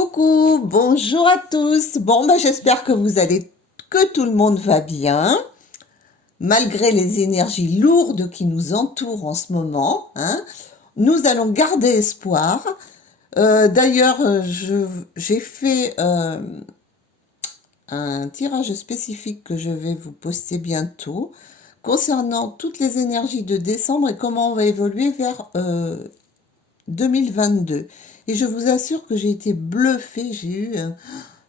Coucou, bonjour à tous. Bon, j'espère que tout le monde va bien, malgré les énergies lourdes qui nous entourent en ce moment, hein. Nous allons garder espoir. D'ailleurs, j'ai fait un tirage spécifique que je vais vous poster bientôt concernant toutes les énergies de décembre et comment on va évoluer vers 2022. Et je vous assure que j'ai été bluffée,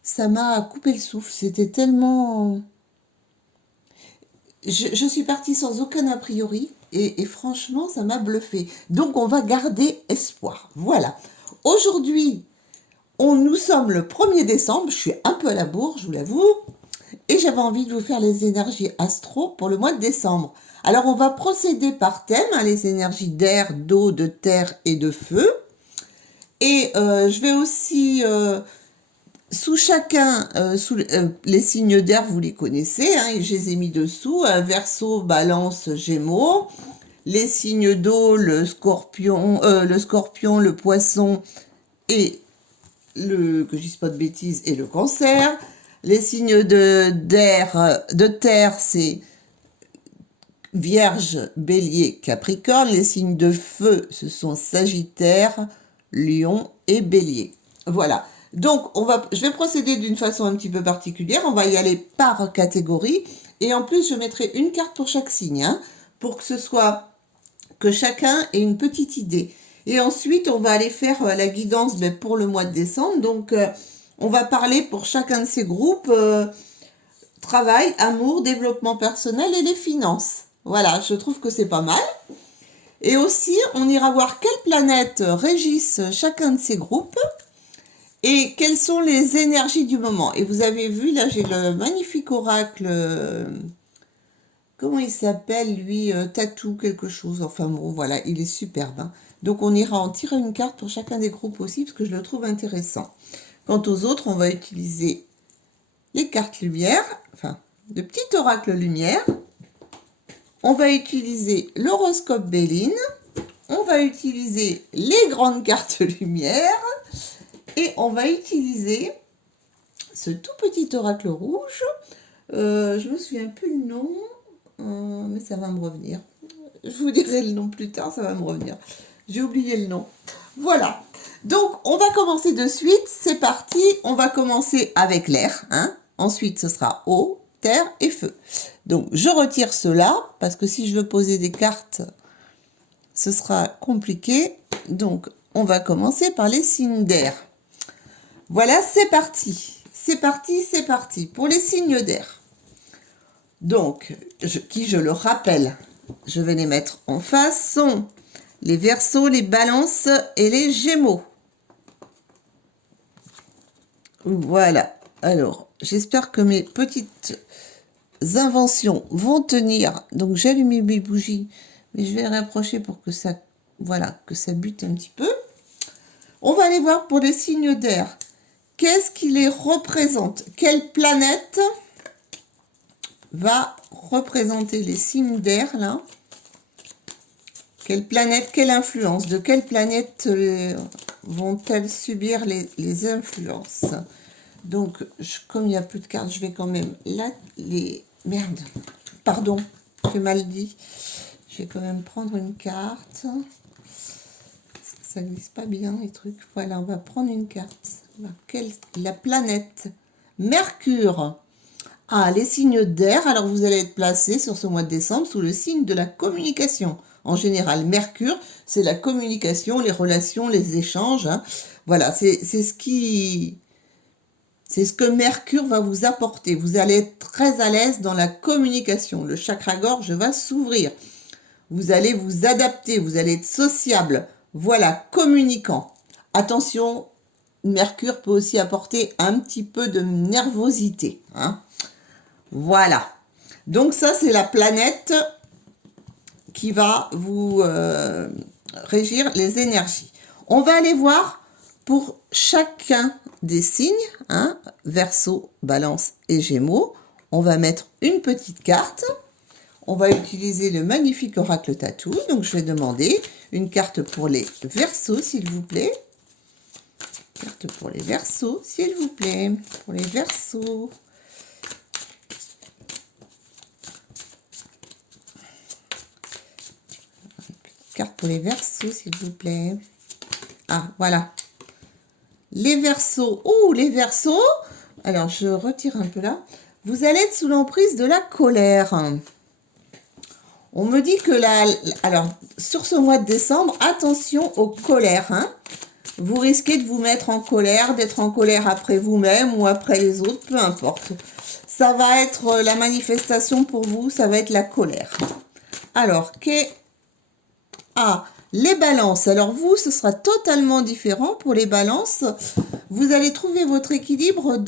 ça m'a coupé le souffle, c'était tellement... Je suis partie sans aucun a priori et franchement, ça m'a bluffée. Donc, on va garder espoir. Voilà. Aujourd'hui, nous sommes le 1er décembre, je suis un peu à la bourre, je vous l'avoue, et j'avais envie de vous faire les énergies astro pour le mois de décembre. Alors, on va procéder par thème, hein, les énergies d'air, d'eau, de terre et de feu. Et je vais aussi, sous chacun, les signes d'air, vous les connaissez, hein, et je les ai mis dessous, Verseau, Balance, Gémeaux, les signes d'eau, le scorpion, le poisson et que je dise pas de bêtises, et le cancer. Les signes de terre, c'est Vierge, Bélier, Capricorne. Les signes de feu, ce sont Sagittaire, Lion et Bélier. Voilà. Donc, je vais procéder d'une façon un petit peu particulière. On va y aller par catégorie. Et en plus, je mettrai une carte pour chaque signe, hein, pour que chacun ait une petite idée. Et ensuite, on va aller faire la guidance pour le mois de décembre. Donc, on va parler pour chacun de ces groupes travail, amour, développement personnel et les finances. Voilà, je trouve que c'est pas mal. Et aussi, on ira voir quelles planètes régissent chacun de ces groupes et quelles sont les énergies du moment. Et vous avez vu, là, j'ai le magnifique oracle, comment il s'appelle, lui, Tatou quelque chose. Enfin bon, voilà, il est superbe, hein. Donc, on ira en tirer une carte pour chacun des groupes aussi, parce que je le trouve intéressant. Quant aux autres, on va utiliser les cartes lumière, enfin, le petit oracle lumière. On va utiliser l'horoscope Béline. On va utiliser les grandes cartes lumière. Et on va utiliser ce tout petit oracle rouge. Je me souviens plus le nom, mais ça va me revenir. Je vous dirai le nom plus tard, ça va me revenir. J'ai oublié le nom. Voilà. Donc, on va commencer de suite. C'est parti. On va commencer avec l'air, hein. Ensuite, ce sera eau, terre et feu. Donc, je retire cela, parce que si je veux poser des cartes, ce sera compliqué. Donc, on va commencer par les signes d'air. Voilà, c'est parti. C'est parti, c'est parti. Pour les signes d'air. Donc, je le rappelle, je vais les mettre en face, sont les Verseaux, les Balances et les Gémeaux. Voilà. Alors, j'espère que mes petites inventions vont tenir. Donc, j'ai allumé mes bougies, mais je vais les rapprocher pour que ça, voilà, que ça bute un petit peu. On va aller voir pour les signes d'air. Qu'est-ce qui les représente? Quelle planète va représenter les signes d'air, là? Quelle planète, quelle influence? De quelle planète vont-elles subir les influences? Donc, comme il n'y a plus de cartes, je vais quand même merde, pardon, j'ai mal dit. Je vais quand même prendre une carte. Ça glisse pas bien, les trucs. Voilà, on va prendre une carte. La planète Mercure. Ah, les signes d'air. Alors, vous allez être placé sur ce mois de décembre sous le signe de la communication. En général, Mercure, c'est la communication, les relations, les échanges, hein. Voilà, c'est ce que Mercure va vous apporter. Vous allez être très à l'aise dans la communication. Le chakra-gorge va s'ouvrir. Vous allez vous adapter, vous allez être sociable. Voilà, communicant. Attention, Mercure peut aussi apporter un petit peu de nervosité, hein. Voilà. Donc ça, c'est la planète qui va vous régir les énergies. On va aller voir pour chacun des signes, hein, Verseau, Balance et Gémeaux. On va mettre une petite carte. On va utiliser le magnifique oracle Tatou. Donc, je vais demander une carte pour les Verseaux, s'il vous plaît. Carte pour les Verseaux, s'il vous plaît. Pour les Verseaux. Carte pour les Verseaux, s'il vous plaît. Ah, voilà. Les Verseaux. Ouh, les Verseaux. Alors, je retire un peu là. Vous allez être sous l'emprise de la colère. On me dit que alors, sur ce mois de décembre, attention aux colères. Hein. Vous risquez de vous mettre en colère, d'être en colère après vous-même ou après les autres, peu importe. Ça va être la manifestation pour vous, ça va être la colère. Alors, les balances. Alors vous, ce sera totalement différent pour les balances. Vous allez trouver votre équilibre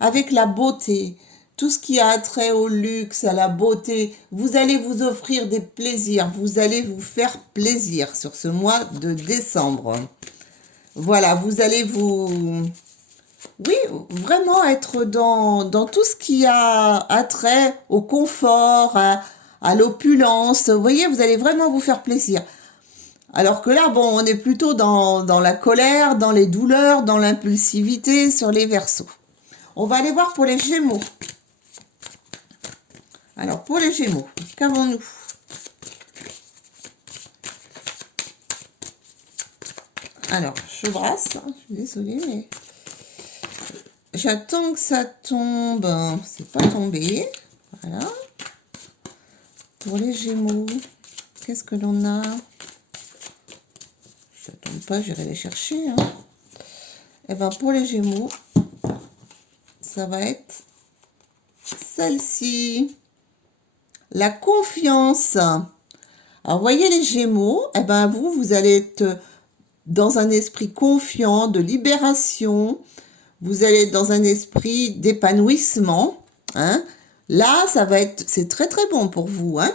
avec la beauté. Tout ce qui a trait au luxe, à la beauté. Vous allez vous offrir des plaisirs. Vous allez vous faire plaisir sur ce mois de décembre. Voilà, vous allez oui, vraiment être dans tout ce qui a trait au confort, à l'opulence. Vous voyez, vous allez vraiment vous faire plaisir. Alors que là, bon, on est plutôt dans la colère, dans les douleurs, dans l'impulsivité sur les Verseaux. On va aller voir pour les Gémeaux. Alors, pour les Gémeaux, qu'avons-nous? Alors, je brasse, hein, je suis désolée, mais j'attends que ça tombe. C'est pas tombé. Voilà. Pour les Gémeaux, qu'est-ce que l'on a? Ça tombe pas, j'irai les chercher. Hein. Et bien, pour les Gémeaux, ça va être celle-ci. La confiance. Alors, voyez les Gémeaux, et ben vous allez être dans un esprit confiant, de libération. Vous allez être dans un esprit d'épanouissement. Hein. Là, c'est très très bon pour vous. Hein.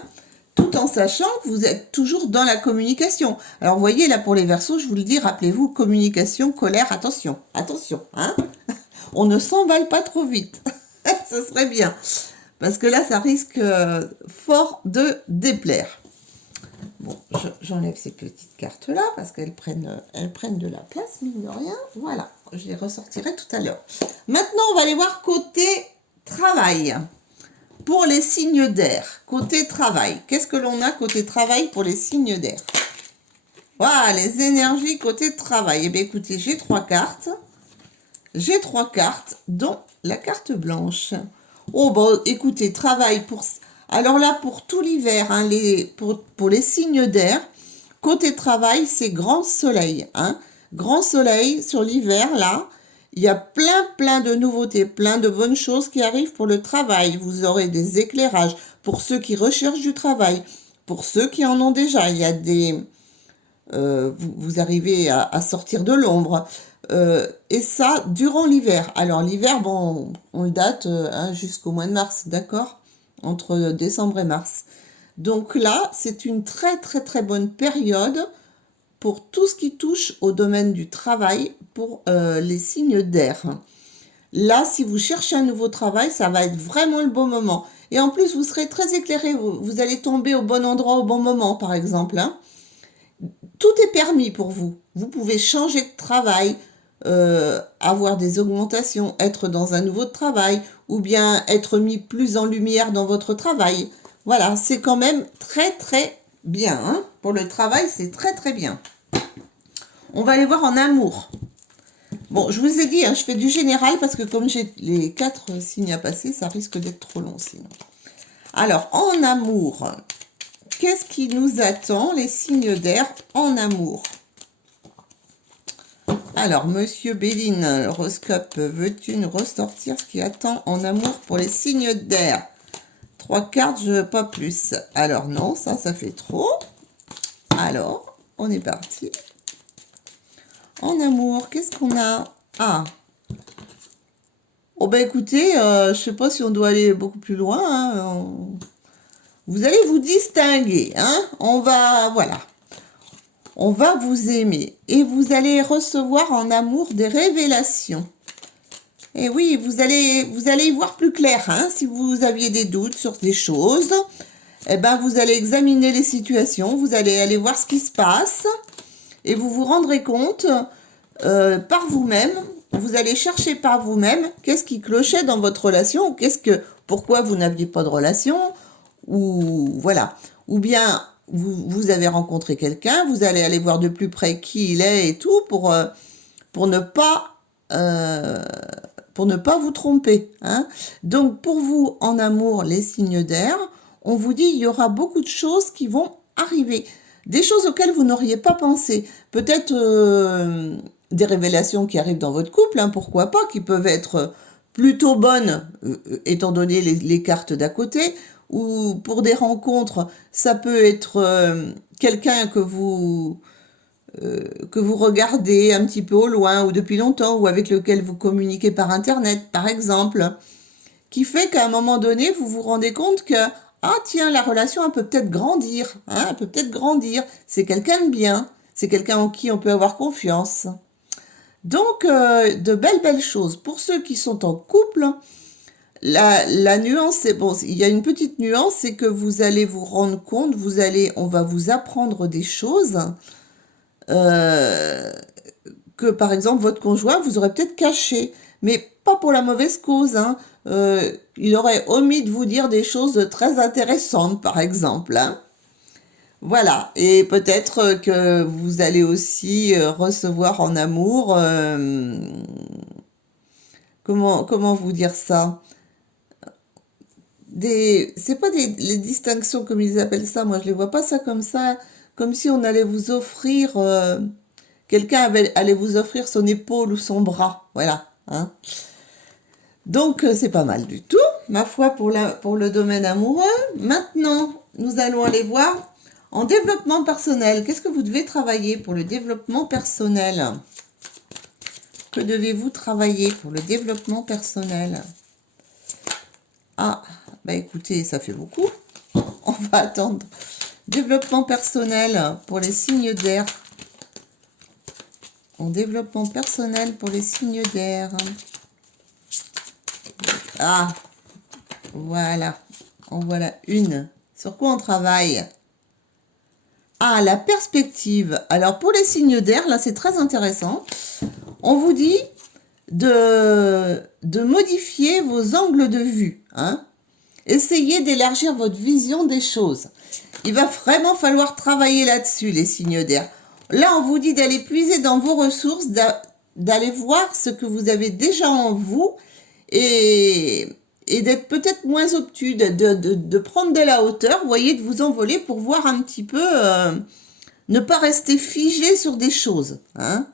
Tout en sachant que vous êtes toujours dans la communication. Alors, vous voyez, là, pour les Verseaux, je vous le dis, rappelez-vous, communication, colère, attention. Attention. Hein. On ne s'emballe pas trop vite. Ce serait bien. Parce que là, ça risque fort de déplaire. Bon, j'enlève ces petites cartes-là parce qu'elles prennent de la place, mine de rien. Voilà, je les ressortirai tout à l'heure. Maintenant, on va aller voir côté travail. Pour les signes d'air, côté travail. Qu'est-ce que l'on a côté travail pour les signes d'air? Voilà, les énergies côté travail. Eh bien, écoutez, j'ai 3 cartes. J'ai 3 cartes, dont la carte blanche. Oh, bon, écoutez, travail pour... Alors là, pour tout l'hiver, hein, pour les signes d'air, côté travail, c'est grand soleil. Hein. Grand soleil sur l'hiver, là. Il y a plein de nouveautés, plein de bonnes choses qui arrivent pour le travail. Vous aurez des éclairages pour ceux qui recherchent du travail, pour ceux qui en ont déjà. Il y a des... vous arrivez à sortir de l'ombre. Et ça, durant l'hiver. Alors, l'hiver, bon, on le date hein, jusqu'au mois de mars, d'accord? Entre décembre et mars. Donc là, c'est une très bonne période pour tout ce qui touche au domaine du travail pour les signes d'air. Là, si vous cherchez un nouveau travail, ça va être vraiment le bon moment. Et en plus, vous serez très éclairé. Vous allez tomber au bon endroit au bon moment, par exemple. Hein. Tout est permis pour vous. Vous pouvez changer de travail, avoir des augmentations, être dans un nouveau travail, ou bien être mis plus en lumière dans votre travail. Voilà, c'est quand même très bien. Hein. Pour le travail, c'est très bien. On va aller voir en amour. Bon, je vous ai dit, hein, je fais du général parce que comme j'ai les 4 signes à passer, ça risque d'être trop long sinon. Alors, en amour, qu'est-ce qui nous attend, les signes d'air en amour? Alors, Monsieur Béline, l'horoscope, veux-tu nous ressortir ce qui attend en amour pour les signes d'air? 3 cartes, je veux pas plus. Alors non, ça fait trop. Alors, on est parti. En amour, qu'est-ce qu'on a? Ah. Oh ben écoutez, je sais pas si on doit aller beaucoup plus loin. Hein. Vous allez vous distinguer. Hein. Voilà. On va vous aimer. Et vous allez recevoir en amour des révélations. Et oui, vous allez y voir plus clair. Hein. Si vous aviez des doutes sur des choses, eh ben vous allez examiner les situations. Vous allez aller voir ce qui se passe. Et vous vous rendrez compte par vous-même. Vous allez chercher par vous-même qu'est-ce qui clochait dans votre relation, pourquoi vous n'aviez pas de relation, ou voilà. Ou bien vous avez rencontré quelqu'un, vous allez aller voir de plus près qui il est et tout pour ne pas vous tromper, hein. Donc pour vous en amour, les signes d'air, on vous dit il y aura beaucoup de choses qui vont arriver, des choses auxquelles vous n'auriez pas pensé, peut-être des révélations qui arrivent dans votre couple, hein, pourquoi pas, qui peuvent être plutôt bonnes, étant donné les cartes d'à côté, ou pour des rencontres, ça peut être quelqu'un que vous regardez un petit peu au loin, ou depuis longtemps, ou avec lequel vous communiquez par Internet, par exemple, qui fait qu'à un moment donné, vous vous rendez compte que, ah tiens, la relation, elle peut peut-être grandir, hein, elle peut peut-être grandir, c'est quelqu'un de bien, c'est quelqu'un en qui on peut avoir confiance. Donc, de belles choses. Pour ceux qui sont en couple, la nuance, c'est bon, il y a une petite nuance, c'est que vous allez vous rendre compte, on va vous apprendre des choses que, par exemple, votre conjoint vous aurait peut-être caché, mais pas pour la mauvaise cause, hein. Il aurait omis de vous dire des choses très intéressantes, par exemple, hein. Voilà, et peut-être que vous allez aussi recevoir en amour, comment vous dire ça? C'est pas les distinctions comme ils appellent ça, moi je les vois pas ça, comme si on allait vous offrir, quelqu'un allait vous offrir son épaule ou son bras, voilà, hein. Donc c'est pas mal du tout, ma foi, pour le domaine amoureux. Maintenant, nous allons aller voir en développement personnel. Qu'est-ce que vous devez travailler pour le développement personnel? Que devez-vous travailler pour le développement personnel? Ah, bah écoutez, ça fait beaucoup. On va attendre. Développement personnel pour les signes d'air. En développement personnel pour les signes d'air. Ah, voilà. En voilà une. Sur quoi on travaille? Ah, la perspective. Alors, pour les signes d'air, là, c'est très intéressant. On vous dit de modifier vos angles de vue, hein. Essayez d'élargir votre vision des choses. Il va vraiment falloir travailler là-dessus, les signes d'air. Là, on vous dit d'aller puiser dans vos ressources, d'aller voir ce que vous avez déjà en vous et d'être peut-être moins obtus, de prendre de la hauteur, vous voyez, de vous envoler pour voir un petit peu, ne pas rester figé sur des choses, hein.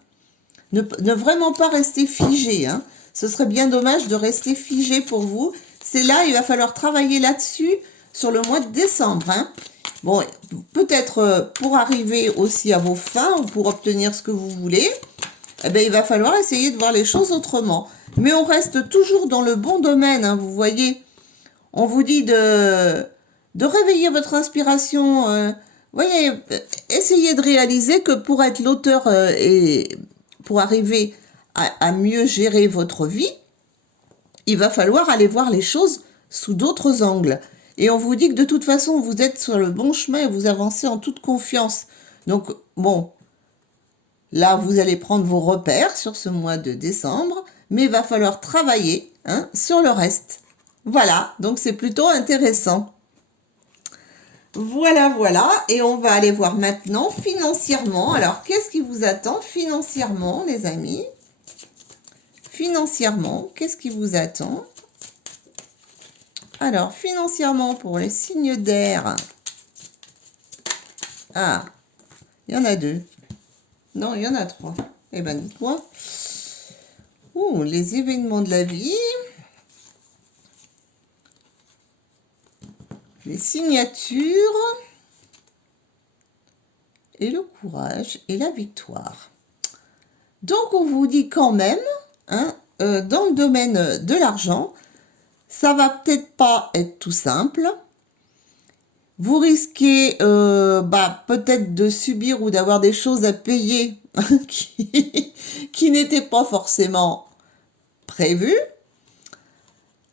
Ne vraiment pas rester figé, hein. Ce serait bien dommage de rester figé pour vous. C'est là, il va falloir travailler là-dessus sur le mois de décembre, hein. Bon, peut-être pour arriver aussi à vos fins ou pour obtenir ce que vous voulez, eh bien, il va falloir essayer de voir les choses autrement. Mais on reste toujours dans le bon domaine, hein, vous voyez. On vous dit de réveiller votre inspiration. Voyez, essayez de réaliser que pour être l'auteur et pour arriver à mieux gérer votre vie, il va falloir aller voir les choses sous d'autres angles. Et on vous dit que de toute façon, vous êtes sur le bon chemin et vous avancez en toute confiance. Donc, bon, là, vous allez prendre vos repères sur ce mois de décembre, mais il va falloir travailler, hein, sur le reste. Voilà, donc c'est plutôt intéressant. Voilà, voilà, et on va aller voir maintenant financièrement. Alors, qu'est-ce qui vous attend financièrement, les amis? Financièrement, qu'est-ce qui vous attend? Alors, financièrement, pour les signes d'air. Ah, il y en a deux. Non, il y en a trois. Eh ben, dites-moi. Ouh, les événements de la vie. Les signatures. Et le courage et la victoire. Donc, on vous dit quand même, hein, dans le domaine de l'argent, ça va peut-être pas être tout simple. Vous risquez peut-être de subir ou d'avoir des choses à payer qui n'étaient pas forcément prévues.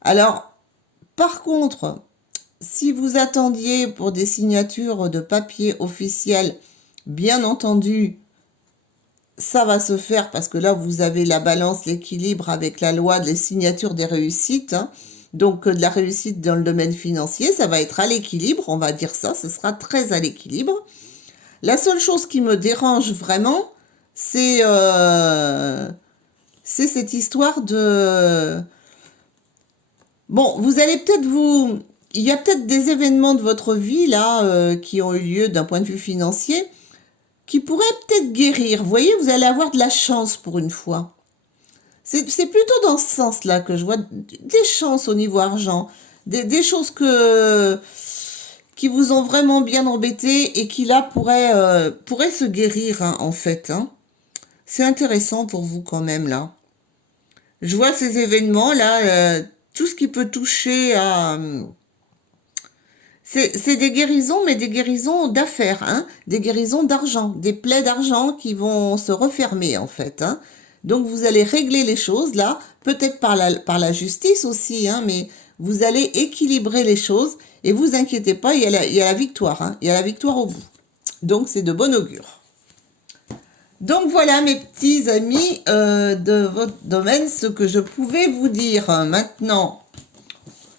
Alors, par contre, si vous attendiez pour des signatures de papier officiel, bien entendu, ça va se faire parce que là, vous avez la balance, l'équilibre avec la loi des signatures des réussites. Hein. Donc, de la réussite dans le domaine financier, ça va être à l'équilibre, on va dire ça, ce sera très à l'équilibre. La seule chose qui me dérange vraiment, c'est cette histoire de... Bon, vous allez peut-être vous... Il y a peut-être des événements de votre vie, là, qui ont eu lieu d'un point de vue financier, qui pourraient peut-être guérir. Vous voyez, vous allez avoir de la chance pour une fois. C'est plutôt dans ce sens-là que je vois des chances au niveau argent, des choses qui vous ont vraiment bien embêté et qui là pourraient se guérir hein, en fait. Hein. C'est intéressant pour vous quand même là. Je vois ces événements là, tout ce qui peut toucher à... c'est des guérisons, mais des guérisons d'affaires, hein, des guérisons d'argent, des plaies d'argent qui vont se refermer en fait. Hein. Donc vous allez régler les choses là, peut-être par la justice aussi, hein, mais vous allez équilibrer les choses et vous inquiétez pas, il y a la victoire, hein, il y a la victoire au bout. Donc c'est de bon augure. Donc voilà mes petits amis de votre domaine, ce que je pouvais vous dire. Maintenant,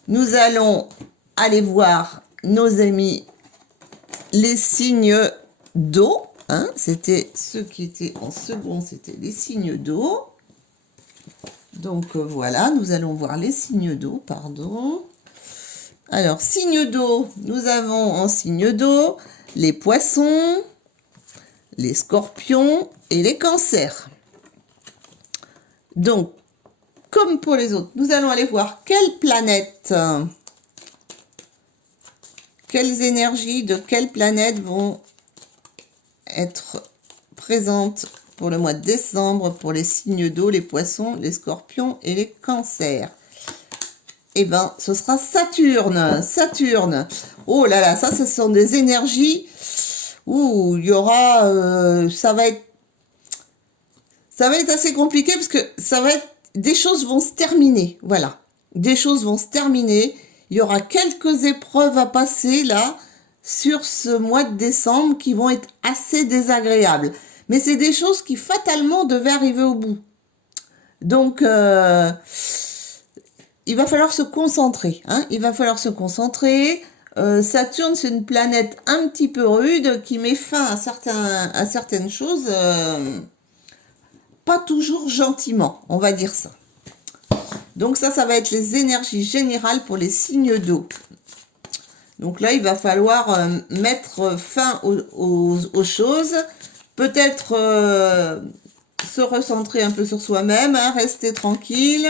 nous allons aller voir nos amis les signes d'eau. Hein, c'était ceux qui étaient en second, c'était les signes d'eau. Donc voilà, nous allons voir les signes d'eau, pardon. Alors, signes d'eau, nous avons en signe d'eau les poissons, les scorpions et les cancers. Donc, comme pour les autres, nous allons aller voir quelles planètes, quelles énergies de quelles planètes vont être présentes pour le mois de décembre pour les signes d'eau, les poissons, les scorpions et les cancers. Eh bien, ce sera Saturne. Saturne. Oh là là, ça, ce sont des énergies où il y aura... ça va être assez compliqué parce que des choses vont se terminer. Voilà. Des choses vont se terminer. Il y aura quelques épreuves à passer là sur ce mois de décembre qui vont être assez désagréables. Mais c'est des choses qui fatalement devaient arriver au bout. Donc, il va falloir se concentrer. Hein, il va falloir se concentrer. Saturne, c'est une planète un petit peu rude qui met fin à certaines choses, pas toujours gentiment, on va dire ça. Donc ça va être les énergies générales pour les signes d'eau. Donc là, il va falloir mettre fin aux choses, peut-être se recentrer un peu sur soi-même, hein, rester tranquille,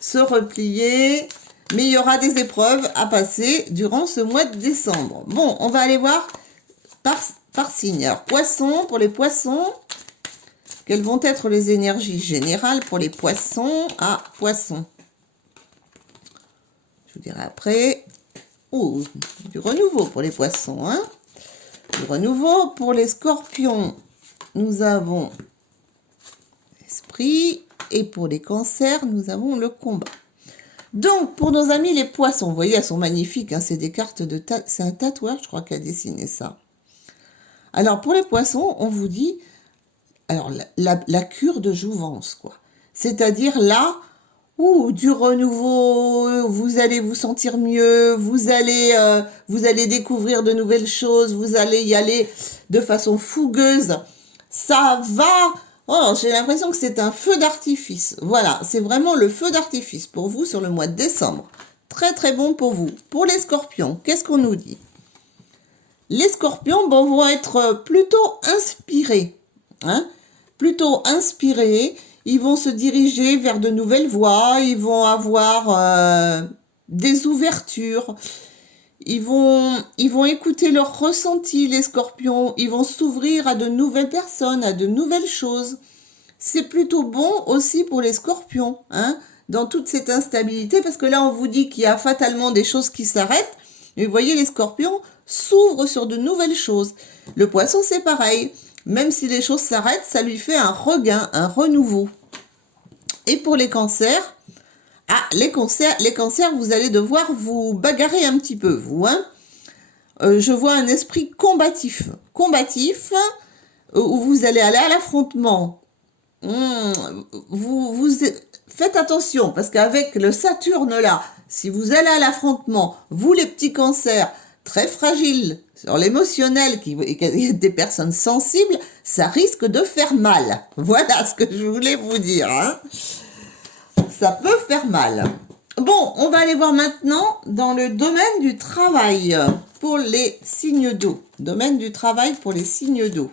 se replier, mais il y aura des épreuves à passer durant ce mois de décembre. Bon, on va aller voir par signe. Alors, poissons, pour les poissons, quelles vont être les énergies générales pour les poissons? Ah, poissons. Je vous dirai après. Oh, du renouveau pour les poissons. Hein, du renouveau pour les scorpions. Nous avons l'esprit. Et pour les cancers, nous avons le combat. Donc, pour nos amis les poissons, vous voyez, elles sont magnifiques. Hein, c'est des cartes de... C'est un tatoueur, je crois, qui a dessiné ça. Alors, pour les poissons, on vous dit... Alors, la cure de jouvence, quoi. C'est-à-dire là... du renouveau, vous allez vous sentir mieux, vous allez découvrir de nouvelles choses, vous allez y aller de façon fougueuse. Ça va... Oh, j'ai l'impression que c'est un feu d'artifice. Voilà, c'est vraiment le feu d'artifice pour vous sur le mois de décembre. Très très bon pour vous. Pour les scorpions, qu'est-ce qu'on nous dit? Les scorpions vont être plutôt inspirés. Hein, plutôt inspirés. Ils vont se diriger vers de nouvelles voies, ils vont avoir des ouvertures, ils vont écouter leurs ressentis, les scorpions, ils vont s'ouvrir à de nouvelles personnes, à de nouvelles choses. C'est plutôt bon aussi pour les scorpions, hein, dans toute cette instabilité, parce que là on vous dit qu'il y a fatalement des choses qui s'arrêtent, et vous voyez les scorpions s'ouvrent sur de nouvelles choses. Le poisson c'est pareil. Même si les choses s'arrêtent, ça lui fait un regain, un renouveau. Et pour les cancers, les cancers, vous allez devoir vous bagarrer un petit peu, vous. Hein. Je vois un esprit combatif. Combatif, où vous allez aller à l'affrontement. Vous faites attention, parce qu'avec le Saturne là, si vous allez à l'affrontement, vous les petits cancers, très fragiles sur l'émotionnel, qui êtes des personnes sensibles, ça risque de faire mal. Voilà ce que je voulais vous dire. Hein. Ça peut faire mal. Bon, on va aller voir maintenant dans le domaine du travail pour les signes d'eau. Domaine du travail pour les signes d'eau.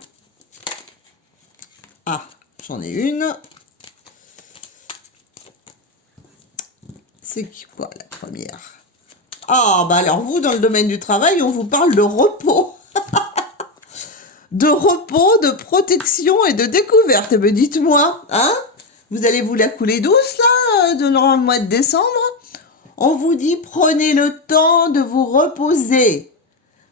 Ah, j'en ai une. C'est quoi la première? Ah, bah alors vous, dans le domaine du travail, on vous parle de repos. De repos, de protection et de découverte. Mais dites-moi, hein? Vous allez vous la couler douce, là, durant le mois de décembre? On vous dit, prenez le temps de vous reposer.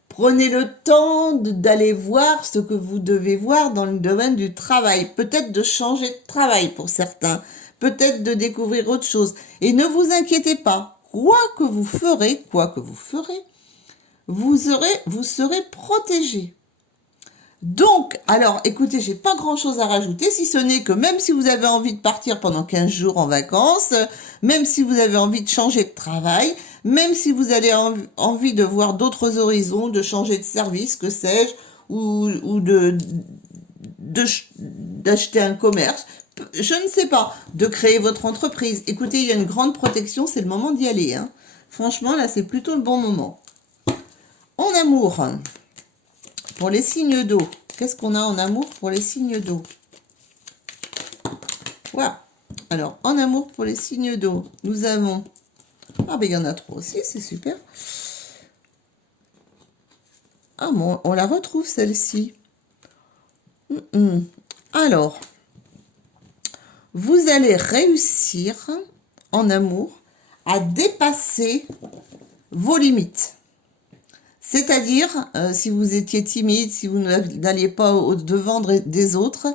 Prenez le temps d'aller voir ce que vous devez voir dans le domaine du travail. Peut-être de changer de travail pour certains. Peut-être de découvrir autre chose. Et ne vous inquiétez pas. Quoi que vous ferez, vous serez protégé. Donc, alors, écoutez, j'ai pas grand-chose à rajouter, si ce n'est que même si vous avez envie de partir pendant 15 jours en vacances, même si vous avez envie de changer de travail, même si vous avez envie de voir d'autres horizons, de changer de service, que sais-je, ou d'acheter un commerce, je ne sais pas, de créer votre entreprise. Écoutez, il y a une grande protection, c'est le moment d'y aller. Hein. Franchement, là, c'est plutôt le bon moment. En amour, pour les signes d'eau, qu'est-ce qu'on a en amour pour les signes d'eau? Voilà. Alors, en amour pour les signes d'eau, nous avons... Ah, ben il y en a trois aussi, c'est super. Ah, bon, on la retrouve celle-ci. Alors, vous allez réussir en amour à dépasser vos limites. C'est-à-dire, si vous étiez timide, si vous n'alliez pas au-devant des autres,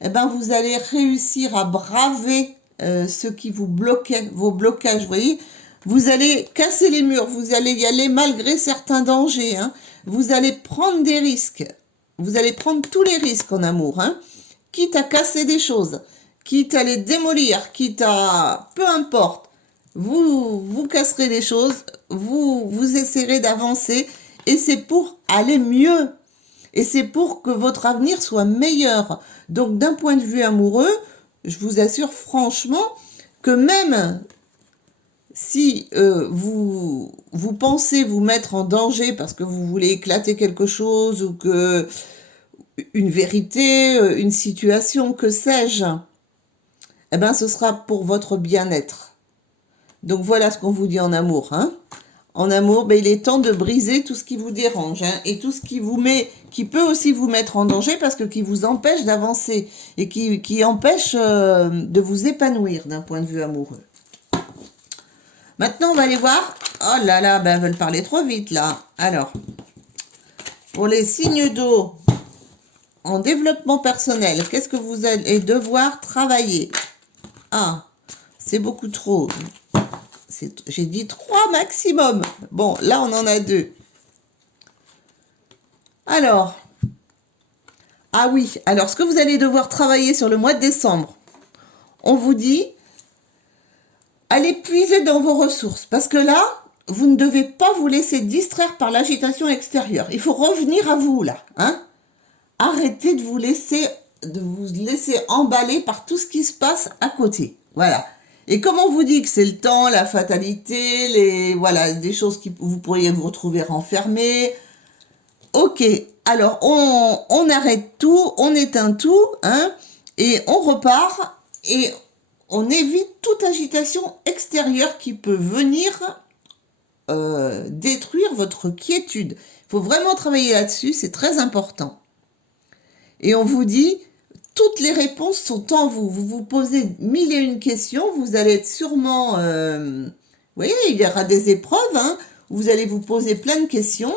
eh ben, vous allez réussir à braver ce qui vous bloquait, vos blocages, vous voyez. Vous allez casser les murs, vous allez y aller malgré certains dangers. Hein. Vous allez prendre des risques. Vous allez prendre tous les risques en amour. Hein. Quitte à casser des choses, quitte à les démolir, quitte à... Peu importe. Vous casserez les choses, vous essaierez d'avancer. Et c'est pour aller mieux. Et c'est pour que votre avenir soit meilleur. Donc, d'un point de vue amoureux, je vous assure franchement que même si vous pensez vous mettre en danger parce que vous voulez éclater quelque chose ou que une vérité, une situation, que sais-je, eh ben, ce sera pour votre bien-être. Donc, voilà ce qu'on vous dit en amour, hein. En amour, ben, il est temps de briser tout ce qui vous dérange hein, et tout ce qui vous met, qui peut aussi vous mettre en danger parce que qui vous empêche d'avancer et qui empêche de vous épanouir d'un point de vue amoureux. Maintenant, on va aller voir. Oh là là, ben, elles veulent parler trop vite là. Alors, pour les signes d'eau en développement personnel, qu'est-ce que vous allez devoir travailler? Ah, c'est beaucoup trop. J'ai dit 3 maximum. Bon, là, on en a 2. Alors, ah oui, alors ce que vous allez devoir travailler sur le mois de décembre, on vous dit, allez puiser dans vos ressources. Parce que là, vous ne devez pas vous laisser distraire par l'agitation extérieure. Il faut revenir à vous, là. Hein. Arrêtez de vous laisser emballer par tout ce qui se passe à côté. Voilà. Et comme on vous dit que c'est le temps, la fatalité, voilà, des choses qui vous pourriez vous retrouver renfermé. Ok, alors on arrête tout, on éteint tout, hein, et on repart et on évite toute agitation extérieure qui peut venir détruire votre quiétude. Il faut vraiment travailler là-dessus, c'est très important. Et on vous dit, toutes les réponses sont en vous. Vous vous posez 1001 questions. Vous allez être sûrement... vous voyez, il y aura des épreuves. Hein, vous allez vous poser plein de questions.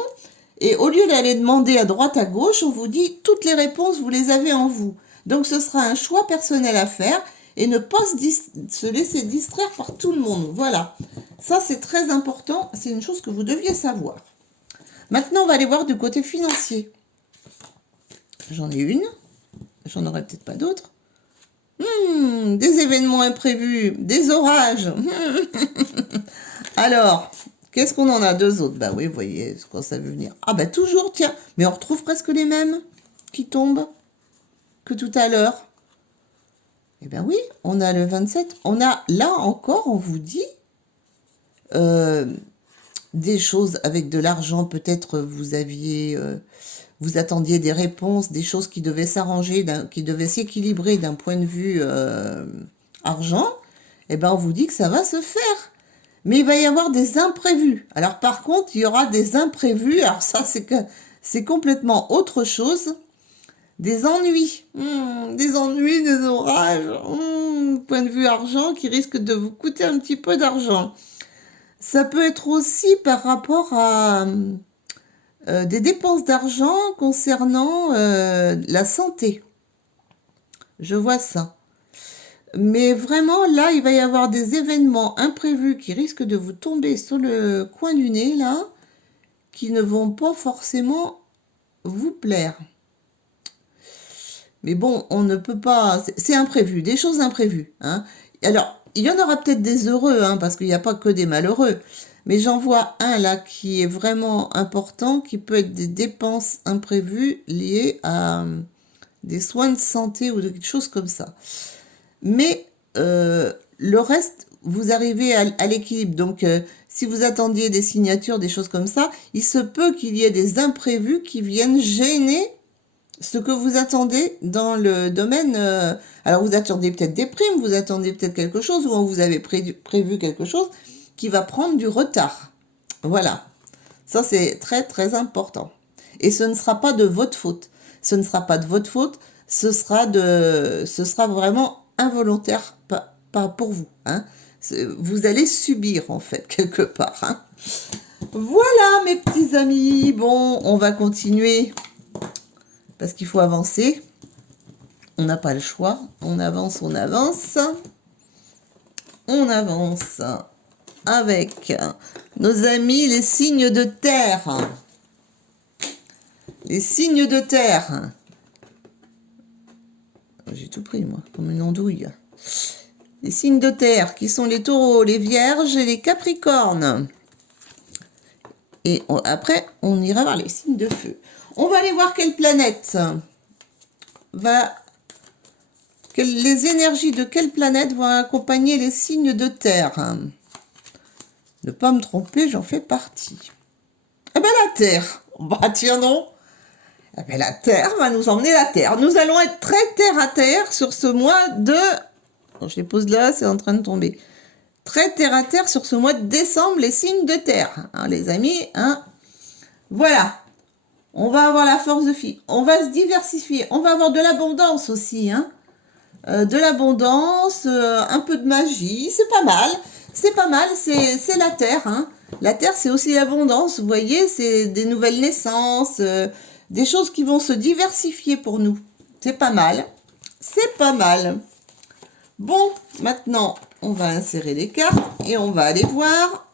Et au lieu d'aller demander à droite, à gauche, on vous dit, toutes les réponses, vous les avez en vous. Donc, ce sera un choix personnel à faire. Et ne pas se laisser distraire par tout le monde. Voilà. Ça, c'est très important. C'est une chose que vous deviez savoir. Maintenant, on va aller voir du côté financier. J'en ai une. j'en aurais peut-être pas d'autres. Des événements imprévus, des orages. Alors, qu'est-ce qu'on en a? Deux autres. Bah oui, vous voyez, quand ça veut venir. Ah bah toujours, tiens. Mais on retrouve presque les mêmes qui tombent que tout à l'heure. Eh bien oui, on a le 27. On a, là encore, on vous dit, des choses avec de l'argent. Peut-être vous aviez... vous attendiez des réponses, des choses qui devaient s'arranger, qui devaient s'équilibrer d'un point de vue argent, eh ben on vous dit que ça va se faire. Mais il va y avoir des imprévus. Alors par contre, il y aura des imprévus. Alors ça, c'est complètement autre chose. Des ennuis. Des ennuis, des orages. Point de vue argent qui risque de vous coûter un petit peu d'argent. Ça peut être aussi par rapport à... des dépenses d'argent concernant la santé. Je vois ça. Mais vraiment, là, il va y avoir des événements imprévus qui risquent de vous tomber sur le coin du nez, là, qui ne vont pas forcément vous plaire. Mais bon, on ne peut pas... C'est imprévu, des choses imprévues. Hein. Alors, il y en aura peut-être des heureux, hein, parce qu'il n'y a pas que des malheureux. Mais j'en vois un là qui est vraiment important, qui peut être des dépenses imprévues liées à des soins de santé ou quelque chose comme ça. Mais le reste, vous arrivez à l'équilibre. Donc, si vous attendiez des signatures, des choses comme ça, il se peut qu'il y ait des imprévus qui viennent gêner ce que vous attendez dans le domaine. Alors, vous attendez peut-être des primes, vous attendez peut-être quelque chose, ou vous avez prévu quelque chose qui va prendre du retard. Voilà. Ça, c'est très, très important. Et ce ne sera pas de votre faute. Ce ne sera pas de votre faute. Ce sera vraiment involontaire, pas pour vous. Hein. Vous allez subir, en fait, quelque part. Hein. Voilà, mes petits amis. Bon, on va continuer. Parce qu'il faut avancer. On n'a pas le choix. On avance, on avance. On avance. Avec nos amis les signes de terre. Les signes de terre. J'ai tout pris, moi, comme une andouille. Les signes de terre, qui sont les taureaux, les vierges et les capricornes. Et après, on ira voir les signes de feu. On va aller voir quelle planète les énergies de quelle planète vont accompagner les signes de terre. Ne pas me tromper, j'en fais partie. Eh bien, la Terre. Bah, tiens non. Eh bien, la Terre va nous emmener la Terre. Nous allons être très terre à terre sur ce mois de... Je les pose là, c'est en train de tomber. Très terre à terre sur ce mois de décembre, les signes de terre. Hein, les amis, hein. Voilà. On va avoir la force de fille. On va se diversifier. On va avoir de l'abondance aussi, hein. De l'abondance, un peu de magie. C'est pas mal. C'est pas mal, c'est la terre. Hein. La terre, c'est aussi l'abondance. Vous voyez, c'est des nouvelles naissances, des choses qui vont se diversifier pour nous. C'est pas mal. C'est pas mal. Bon, maintenant, on va insérer les cartes et on va aller voir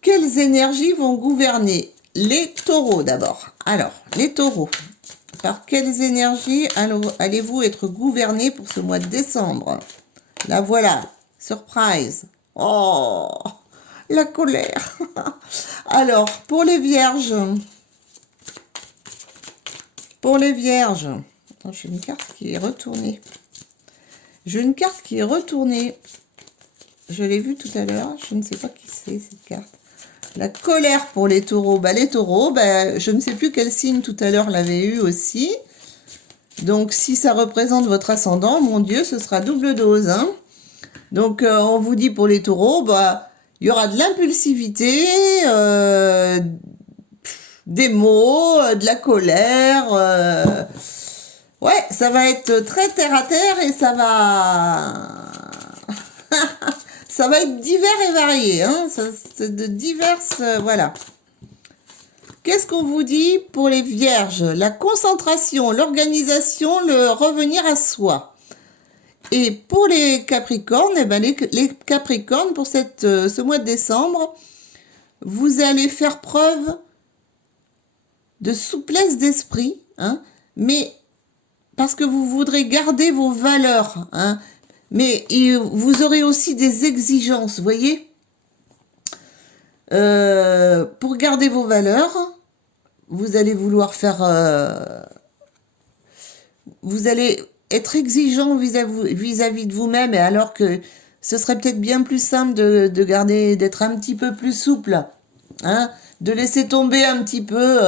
quelles énergies vont gouverner les taureaux d'abord. Alors, les taureaux, par quelles énergies allez-vous être gouvernés pour ce mois de décembre? La voilà, surprise. Oh, la colère. Alors, pour les vierges. Oh, j'ai une carte qui est retournée. J'ai une carte qui est retournée. Je l'ai vue tout à l'heure. Je ne sais pas qui c'est, cette carte. La colère pour les taureaux. Bah, les taureaux, je ne sais plus quel signe tout à l'heure l'avait eu aussi. Donc, si ça représente votre ascendant, mon Dieu, ce sera double dose. Hein. Donc, on vous dit pour les taureaux, il y aura de l'impulsivité, des mots, de la colère. Ouais, ça va être très terre à terre et ça va... ça va être divers et varié. Hein. C'est de diverses... voilà. Qu'est-ce qu'on vous dit pour les vierges? La concentration, l'organisation, le revenir à soi. Et pour les capricornes, eh ben les capricornes, pour ce mois de décembre, vous allez faire preuve de souplesse d'esprit, hein, mais parce que vous voudrez garder vos valeurs, hein. Mais vous aurez aussi des exigences, vous voyez. Pour garder vos valeurs, vous allez vouloir faire... vous allez être exigeant vis-à-vis de vous-même, et alors que ce serait peut-être bien plus simple de garder, d'être un petit peu plus souple, hein, de laisser tomber un petit peu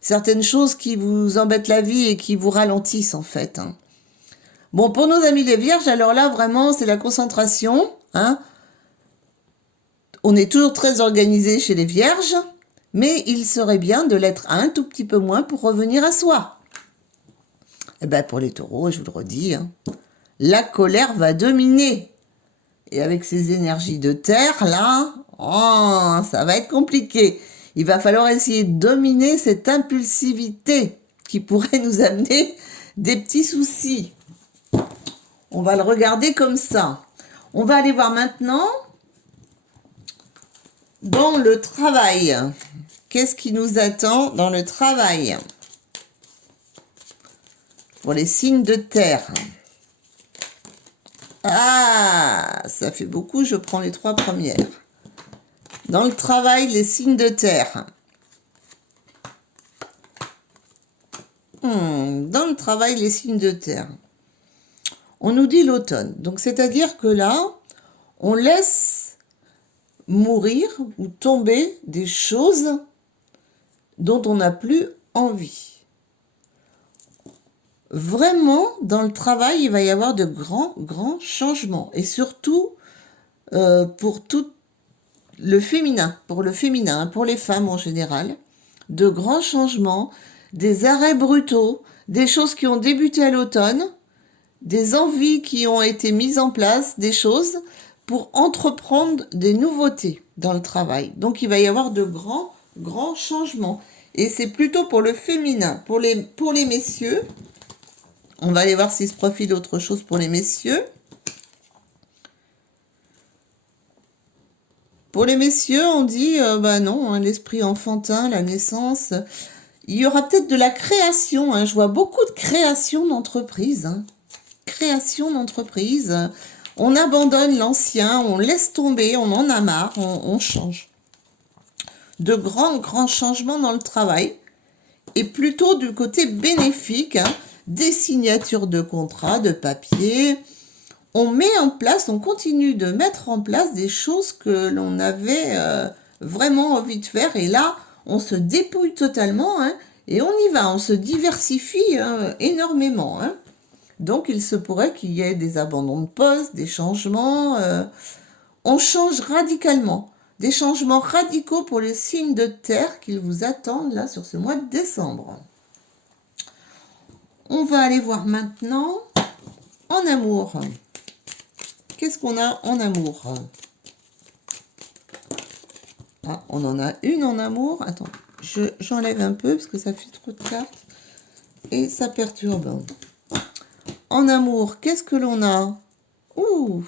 certaines choses qui vous embêtent la vie et qui vous ralentissent en fait, hein. Bon, pour nos amis les vierges, alors là, vraiment, c'est la concentration, hein. On est toujours très organisé chez les vierges, mais il serait bien de l'être un tout petit peu moins pour revenir à soi. Et bien, pour les taureaux, je vous le redis, hein, la colère va dominer. Et avec ces énergies de terre, là, oh, ça va être compliqué. Il va falloir essayer de dominer cette impulsivité qui pourrait nous amener des petits soucis. On va le regarder comme ça. On va aller voir maintenant dans le travail. Qu'est-ce qui nous attend dans le travail? Pour les signes de terre. Ah, ça fait beaucoup, je prends les 3 premières. Dans le travail, les signes de terre. Dans le travail, les signes de terre. On nous dit l'automne. Donc, c'est-à-dire que là, on laisse mourir ou tomber des choses dont on n'a plus envie. Vraiment, dans le travail, il va y avoir de grands changements. Et surtout, pour tout le féminin, pour les femmes en général, de grands changements, des arrêts brutaux, des choses qui ont débuté à l'automne, des envies qui ont été mises en place, des choses pour entreprendre des nouveautés dans le travail. Donc, il va y avoir de grands changements. Et c'est plutôt pour le féminin. Pour les messieurs, on va aller voir s'il se profile autre chose pour les messieurs. Pour les messieurs, on dit, bah non, hein, l'esprit enfantin, la naissance. Il y aura peut-être de la création, hein. Je vois beaucoup de création d'entreprise, hein. Création d'entreprise. On abandonne l'ancien, on laisse tomber, on en a marre, on change. De grands changements dans le travail. Et plutôt du côté bénéfique, hein, des signatures de contrats, de papier. On met en place, on continue de mettre en place des choses que l'on avait vraiment envie de faire. Et là, on se dépouille totalement, hein, et on y va, on se diversifie énormément, hein. Donc, il se pourrait qu'il y ait des abandons de poste, des changements. On change radicalement. Des changements radicaux pour les signes de terre qui vous attendent là sur ce mois de décembre. On va aller voir maintenant en amour. Qu'est-ce qu'on a en amour? Ah, on en a une en amour. Attends, j'enlève un peu parce que ça fait trop de cartes et ça perturbe. En amour, qu'est-ce que l'on a? Ouh,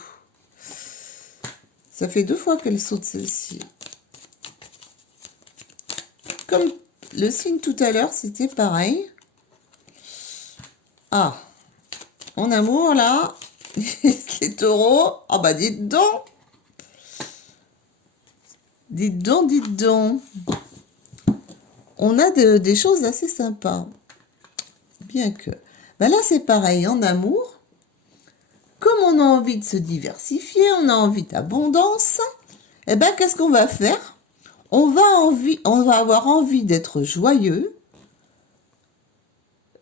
ça fait 2 fois qu'elle saute celle-ci. Comme le signe tout à l'heure, c'était pareil. Ah, en amour, là, les taureaux. Ah bah dites donc. Dites donc. On a des choses assez sympas. Bien que... Ben là, c'est pareil, en amour. Comme on a envie de se diversifier, on a envie d'abondance, eh ben, qu'est-ce qu'on va faire? On va avoir envie d'être joyeux,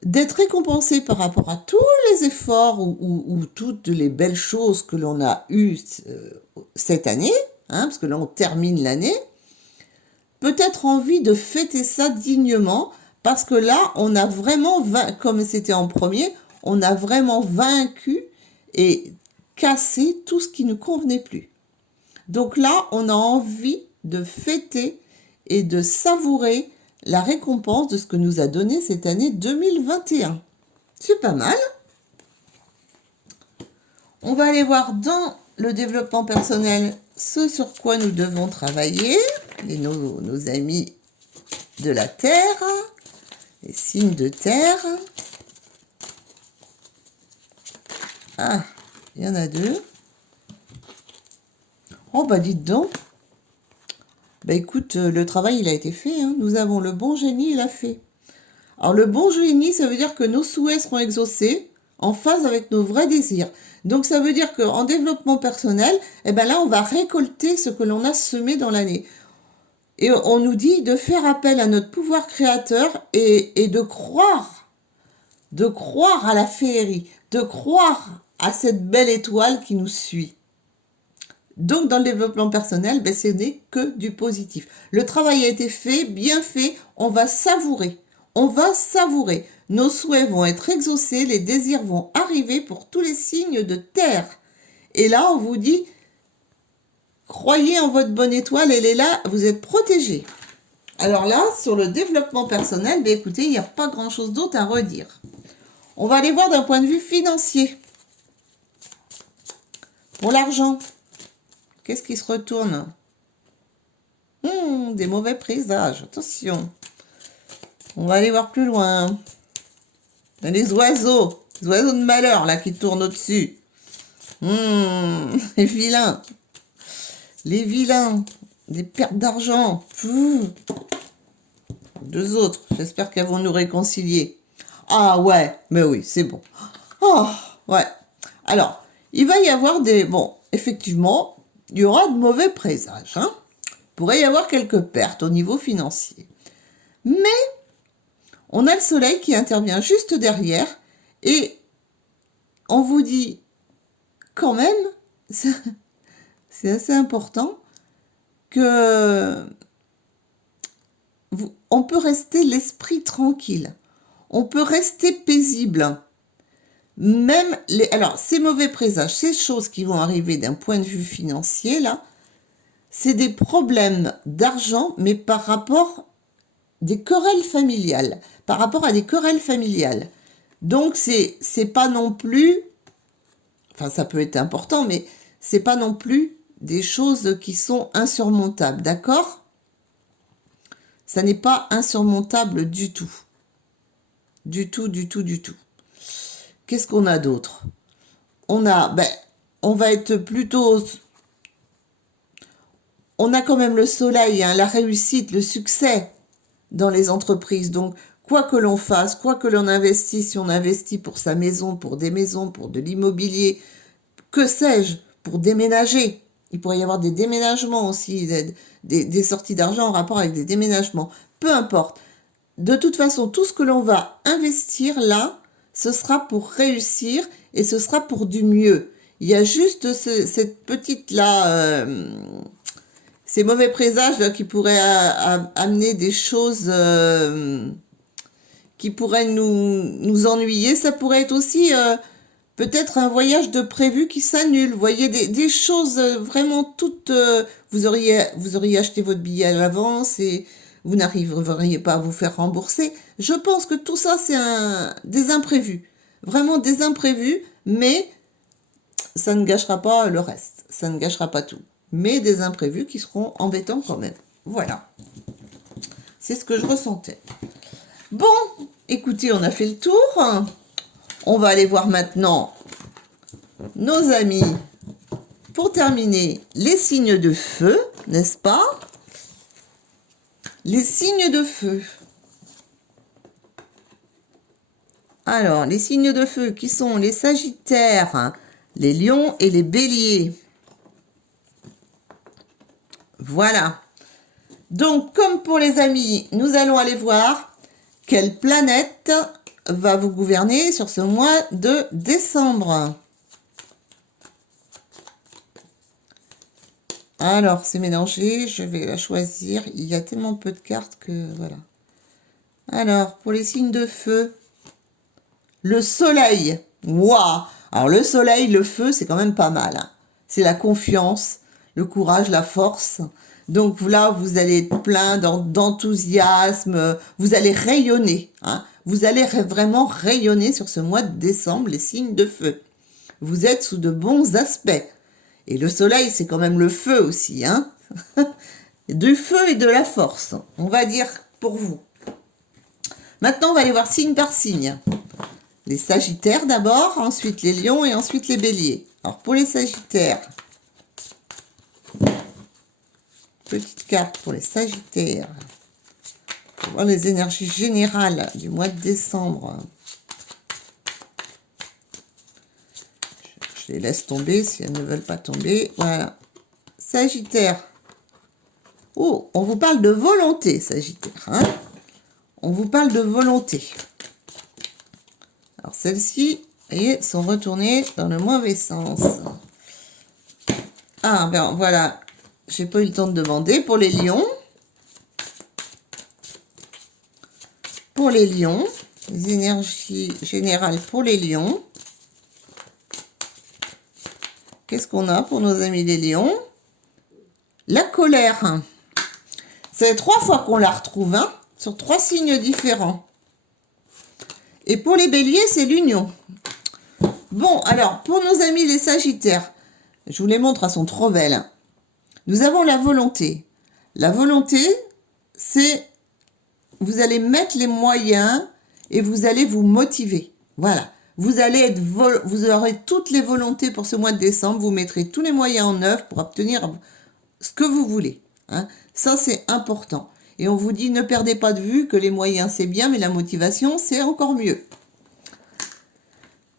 d'être récompensé par rapport à tous les efforts ou toutes les belles choses que l'on a eues cette année, hein, parce que là, on termine l'année. Peut-être envie de fêter ça dignement, parce que là, on a vraiment, comme c'était en premier, on a vraiment vaincu et cassé tout ce qui ne convenait plus. Donc là, on a envie de fêter et de savourer la récompense de ce que nous a donné cette année 2021. C'est pas mal. On va aller voir dans le développement personnel ce sur quoi nous devons travailler, nos amis de la Terre. Les signes de terre. Ah, il y en a deux. Oh, bah dites donc. Bah écoute, le travail, il a été fait. Hein. Nous avons le bon génie et la fée. Alors, le bon génie, ça veut dire que nos souhaits seront exaucés en phase avec nos vrais désirs. Donc, ça veut dire qu'en développement personnel, eh ben là, on va récolter ce que l'on a semé dans l'année. Et on nous dit de faire appel à notre pouvoir créateur et de croire à la féerie, de croire à cette belle étoile qui nous suit. Donc, dans le développement personnel, ben, ce n'est que du positif. Le travail a été fait, bien fait, on va savourer. On va savourer. Nos souhaits vont être exaucés, les désirs vont arriver pour tous les signes de terre. Et là, on vous dit, croyez en votre bonne étoile, elle est là, vous êtes protégés. Alors là, sur le développement personnel, ben écoutez, il n'y a pas grand-chose d'autre à redire. On va aller voir d'un point de vue financier. Pour l'argent, qu'est-ce qui se retourne? Des mauvais présages, attention. On va aller voir plus loin. Il y a les oiseaux de malheur là qui tournent au-dessus. Les vilains. Les vilains. Des pertes d'argent. Deux autres. J'espère qu'elles vont nous réconcilier. Ah ouais, mais oui, c'est bon. Oh, ouais. Alors, il va y avoir des... Bon, effectivement, il y aura de mauvais présages. Hein. Il pourrait y avoir quelques pertes au niveau financier. Mais on a le soleil qui intervient juste derrière et on vous dit quand même, c'est assez important, que on peut rester l'esprit tranquille. On peut rester paisible. Même alors, ces mauvais présages, ces choses qui vont arriver d'un point de vue financier, là, c'est des problèmes d'argent, mais par rapport des querelles familiales. Par rapport à des querelles familiales. Donc, c'est pas non plus... Enfin, ça peut être important, mais c'est pas non plus des choses qui sont insurmontables, d'accord? Ça n'est pas insurmontable du tout. Du tout, du tout, du tout. Qu'est-ce qu'on a d'autre? On a, on va être plutôt... On a quand même le soleil, hein, la réussite, le succès dans les entreprises. Donc, quoi que l'on fasse, quoi que l'on investisse, si on investit pour sa maison, pour des maisons, pour de l'immobilier, que sais-je, pour déménager. Il pourrait y avoir des déménagements aussi, des sorties d'argent en rapport avec des déménagements. Peu importe. De toute façon, tout ce que l'on va investir là, ce sera pour réussir et ce sera pour du mieux. Il y a juste cette petite-là, ces mauvais présages là, qui pourraient amener des choses qui pourraient nous ennuyer. Ça pourrait être aussi... peut-être un voyage de prévu qui s'annule. Vous voyez, des choses vraiment toutes... vous auriez acheté votre billet à l'avance et vous n'arriveriez pas à vous faire rembourser. Je pense que tout ça, c'est des imprévus. Vraiment des imprévus, mais ça ne gâchera pas le reste. Ça ne gâchera pas tout. Mais des imprévus qui seront embêtants quand même. Voilà. C'est ce que je ressentais. Bon, écoutez, on a fait le tour. On va aller voir maintenant nos amis, pour terminer, les signes de feu, n'est-ce pas? Les signes de feu. Alors, les signes de feu qui sont les Sagittaires, les Lions et les Béliers. Voilà. Donc, comme pour les amis, nous allons aller voir quelle planète va vous gouverner sur ce mois de décembre. Alors, c'est mélangé, je vais la choisir. Il y a tellement peu de cartes que voilà. Alors, pour les signes de feu, le soleil. Waouh! Alors, le soleil, le feu, c'est quand même pas mal. Hein. C'est la confiance, le courage, la force. Donc là, vous allez être plein d'enthousiasme, vous allez rayonner. Hein. Vous allez vraiment rayonner sur ce mois de décembre, les signes de feu. Vous êtes sous de bons aspects. Et le soleil, c'est quand même le feu aussi. Hein. Du feu et de la force, on va dire pour vous. Maintenant, on va aller voir signe par signe. Les Sagittaires d'abord, ensuite les Lions et ensuite les Béliers. Alors, pour les Sagittaires, petite carte pour les Sagittaires. Pour voir les énergies générales du mois de décembre. Je les laisse tomber si elles ne veulent pas tomber. Voilà. Sagittaire. Oh, on vous parle de volonté, Sagittaire. Hein, on vous parle de volonté. Alors, celles-ci, vous voyez, sont retournées dans le mauvais sens. Ah, ben voilà. J'ai pas eu le temps de demander. Pour les Lions. Pour les Lions. Les énergies générales pour les Lions. Qu'est-ce qu'on a pour nos amis les Lions? La colère. C'est 3 fois qu'on la retrouve, hein, sur 3 signes différents. Et pour les Béliers, c'est l'union. Bon, alors, pour nos amis les Sagittaires, je vous les montre, elles sont trop belles. Nous avons la volonté. La volonté, c'est, vous allez mettre les moyens et vous allez vous motiver. Voilà. Vous aurez toutes les volontés pour ce mois de décembre. Vous mettrez tous les moyens en œuvre pour obtenir ce que vous voulez. Hein. Ça, c'est important. Et on vous dit, ne perdez pas de vue que les moyens, c'est bien, mais la motivation, c'est encore mieux.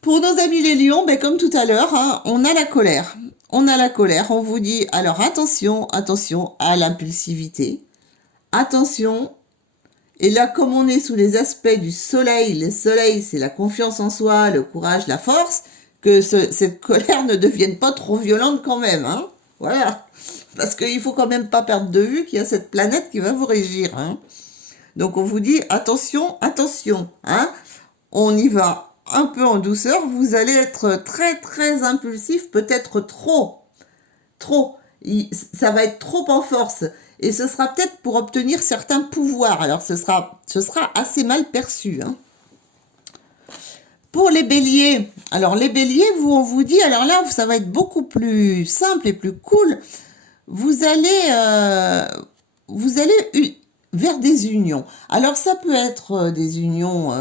Pour nos amis les Lions, ben, comme tout à l'heure, hein, on a la colère. On a la colère. On vous dit, alors attention, attention à l'impulsivité. Attention. Et là, comme on est sous les aspects du soleil, le soleil, c'est la confiance en soi, le courage, la force, que cette colère ne devienne pas trop violente quand même. Hein. Voilà. Parce qu'il ne faut quand même pas perdre de vue qu'il y a cette planète qui va vous régir. Hein. Donc, on vous dit, attention, attention. Hein. On y va un peu en douceur. Vous allez être très, très impulsif, peut-être trop. Trop. Ça va être trop en force. Et ce sera peut-être pour obtenir certains pouvoirs. Alors, ce sera assez mal perçu. Hein. Pour les béliers, alors les béliers, on vous dit, alors là, ça va être beaucoup plus simple et plus cool. Vous allez vers des unions. Alors, ça peut être des unions,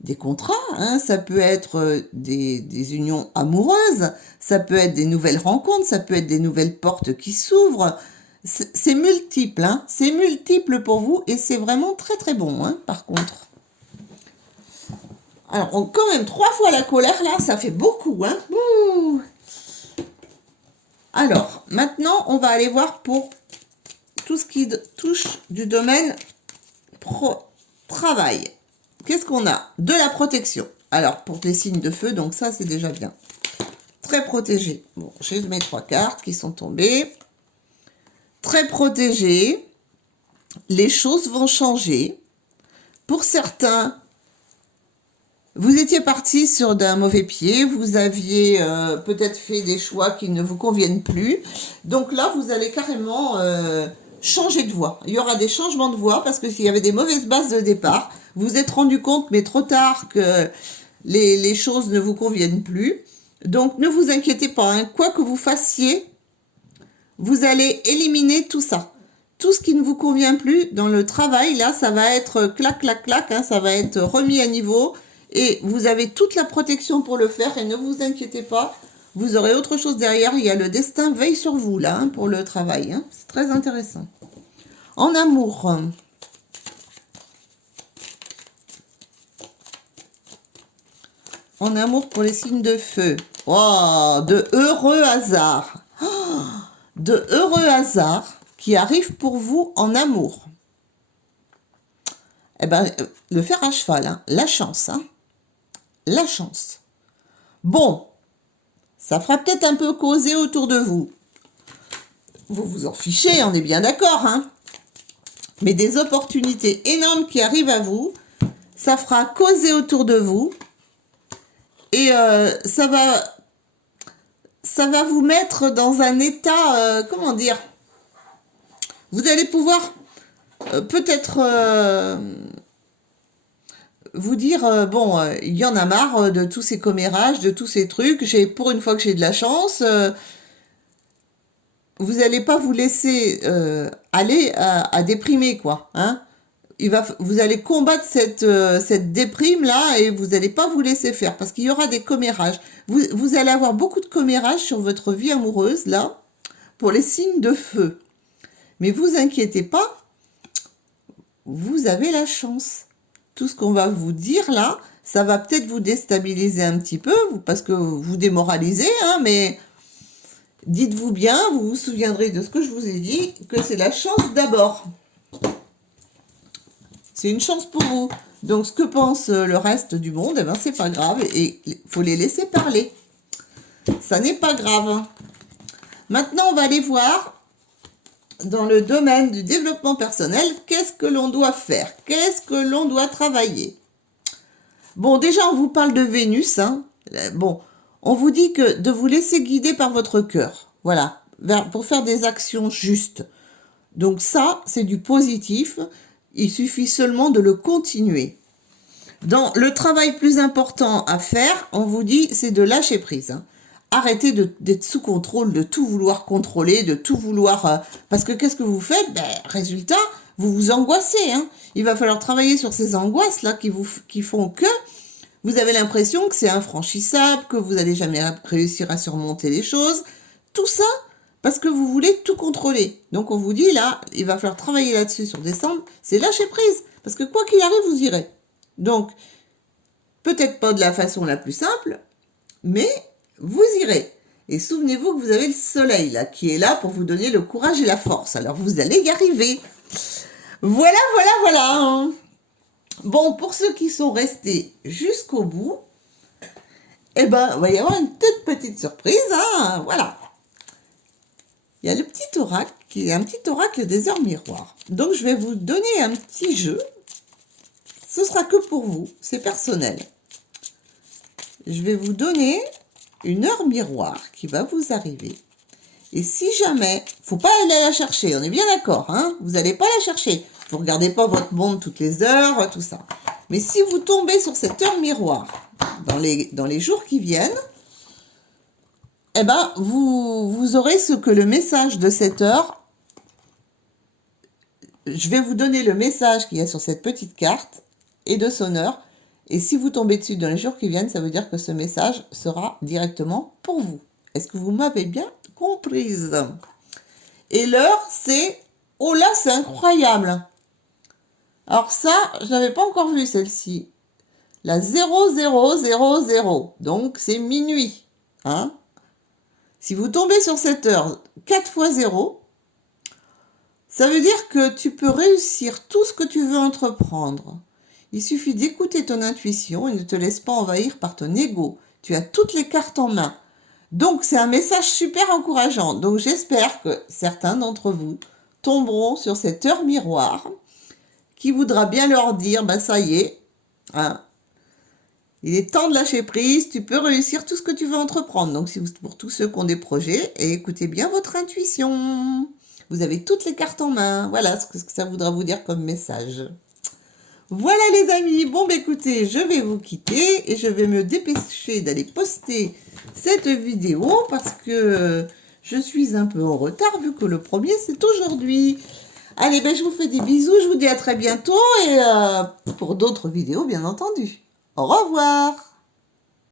des contrats, hein, ça peut être des unions amoureuses, ça peut être des nouvelles rencontres, ça peut être des nouvelles portes qui s'ouvrent. C'est multiple, hein, c'est multiple pour vous et c'est vraiment très très bon, hein, par contre. Alors, quand même, 3 fois la colère, là, ça fait beaucoup, hein. Ouh. Alors, maintenant, on va aller voir pour tout ce qui touche du domaine travail. Qu'est-ce qu'on a? De la protection. Alors, pour les signes de feu, donc ça, c'est déjà bien. Très protégé. Bon, j'ai mes 3 cartes qui sont tombées. Très protégé. Les choses vont changer. Pour certains, vous étiez parti sur d'un mauvais pied. Vous aviez peut-être fait des choix qui ne vous conviennent plus. Donc là, vous allez carrément changer de voie. Il y aura des changements de voie parce que s'il y avait des mauvaises bases de départ, vous vous êtes rendu compte, mais trop tard, que les choses ne vous conviennent plus. Donc, ne vous inquiétez pas. Hein. Quoi que vous fassiez, vous allez éliminer tout ça. Tout ce qui ne vous convient plus dans le travail, là, ça va être clac, clac, clac. Hein, ça va être remis à niveau. Et vous avez toute la protection pour le faire. Et ne vous inquiétez pas. Vous aurez autre chose derrière. Il y a le destin veille sur vous, là, hein, pour le travail. Hein. C'est très intéressant. En amour. En amour pour les signes de feu. Oh, de heureux hasards. Oh, de heureux hasards qui arrivent pour vous en amour. Eh ben, le fer à cheval, hein, la chance. Hein, la chance. Bon, ça fera peut-être un peu causer autour de vous. Vous vous en fichez, on est bien d'accord. Hein, mais des opportunités énormes qui arrivent à vous, ça fera causer autour de vous. Et ça va vous mettre dans un état, comment dire, vous allez pouvoir peut-être vous dire, bon, il y en a marre de tous ces commérages, de tous ces trucs, pour une fois que j'ai de la chance, vous n'allez pas vous laisser aller à déprimer, quoi. Hein. vous allez combattre cette déprime-là et vous n'allez pas vous laisser faire parce qu'il y aura des commérages. Vous allez avoir beaucoup de commérages sur votre vie amoureuse, là, pour les signes de feu. Mais vous inquiétez pas, vous avez la chance. Tout ce qu'on va vous dire là, ça va peut-être vous déstabiliser un petit peu, parce que vous démoralisez, hein, mais dites-vous bien, vous vous souviendrez de ce que je vous ai dit, que c'est la chance d'abord. C'est une chance pour vous. Donc, ce que pense le reste du monde, eh ben, c'est pas grave. Et il faut les laisser parler. Ça n'est pas grave. Maintenant, on va aller voir dans le domaine du développement personnel, qu'est-ce que l'on doit faire? Qu'est-ce que l'on doit travailler? Bon, déjà, on vous parle de Vénus. Hein. Bon, on vous dit que de vous laisser guider par votre cœur. Voilà, pour faire des actions justes. Donc ça, c'est du positif. Il suffit seulement de le continuer. Dans le travail plus important à faire, on vous dit, c'est de lâcher prise. Hein. Arrêtez d'être sous contrôle, de tout vouloir contrôler, de tout vouloir... parce que qu'est-ce que vous faites? Ben, résultat, vous vous angoissez. Hein. Il va falloir travailler sur ces angoisses-là qui font que vous avez l'impression que c'est infranchissable, que vous n'allez jamais réussir à surmonter les choses. Tout ça, parce que vous voulez tout contrôler. Donc on vous dit là, il va falloir travailler là-dessus sur décembre, c'est lâcher prise. Parce que quoi qu'il arrive, vous irez. Donc, peut-être pas de la façon la plus simple, mais vous irez. Et souvenez-vous que vous avez le soleil là, qui est là pour vous donner le courage et la force. Alors vous allez y arriver. Voilà, voilà, voilà. Hein. Bon, pour ceux qui sont restés jusqu'au bout, eh ben, il va y avoir une toute petite surprise. Hein. Voilà. Il y a le petit oracle, qui est un petit oracle des heures miroirs. Donc, je vais vous donner un petit jeu. Ce sera que pour vous, c'est personnel. Je vais vous donner une heure miroir qui va vous arriver. Et si jamais, faut pas aller la chercher, on est bien d'accord, hein? Vous n'allez pas la chercher. Vous regardez pas votre montre toutes les heures, tout ça. Mais si vous tombez sur cette heure miroir dans les jours qui viennent, eh ben, vous aurez ce que le message de cette heure, je vais vous donner le message qu'il y a sur cette petite carte et de son heure. Et si vous tombez dessus dans les jours qui viennent, ça veut dire que ce message sera directement pour vous. Est-ce que vous m'avez bien comprise? Et l'heure, c'est... Oh là, c'est incroyable! Alors ça, je n'avais pas encore vu celle-ci. La 0000. Donc, c'est minuit. Hein? Si vous tombez sur cette heure 4 fois 0, ça veut dire que tu peux réussir tout ce que tu veux entreprendre. Il suffit d'écouter ton intuition et ne te laisse pas envahir par ton ego. Tu as toutes les cartes en main. Donc, c'est un message super encourageant. Donc, j'espère que certains d'entre vous tomberont sur cette heure miroir qui voudra bien leur dire, ben ça y est, hein, il est temps de lâcher prise, tu peux réussir tout ce que tu veux entreprendre. Donc, pour tous ceux qui ont des projets, écoutez bien votre intuition. Vous avez toutes les cartes en main. Voilà ce que ça voudra vous dire comme message. Voilà les amis, bon bah écoutez, je vais vous quitter et je vais me dépêcher d'aller poster cette vidéo parce que je suis un peu en retard vu que le premier c'est aujourd'hui. Allez, ben je vous fais des bisous, je vous dis à très bientôt et pour d'autres vidéos bien entendu. Au revoir.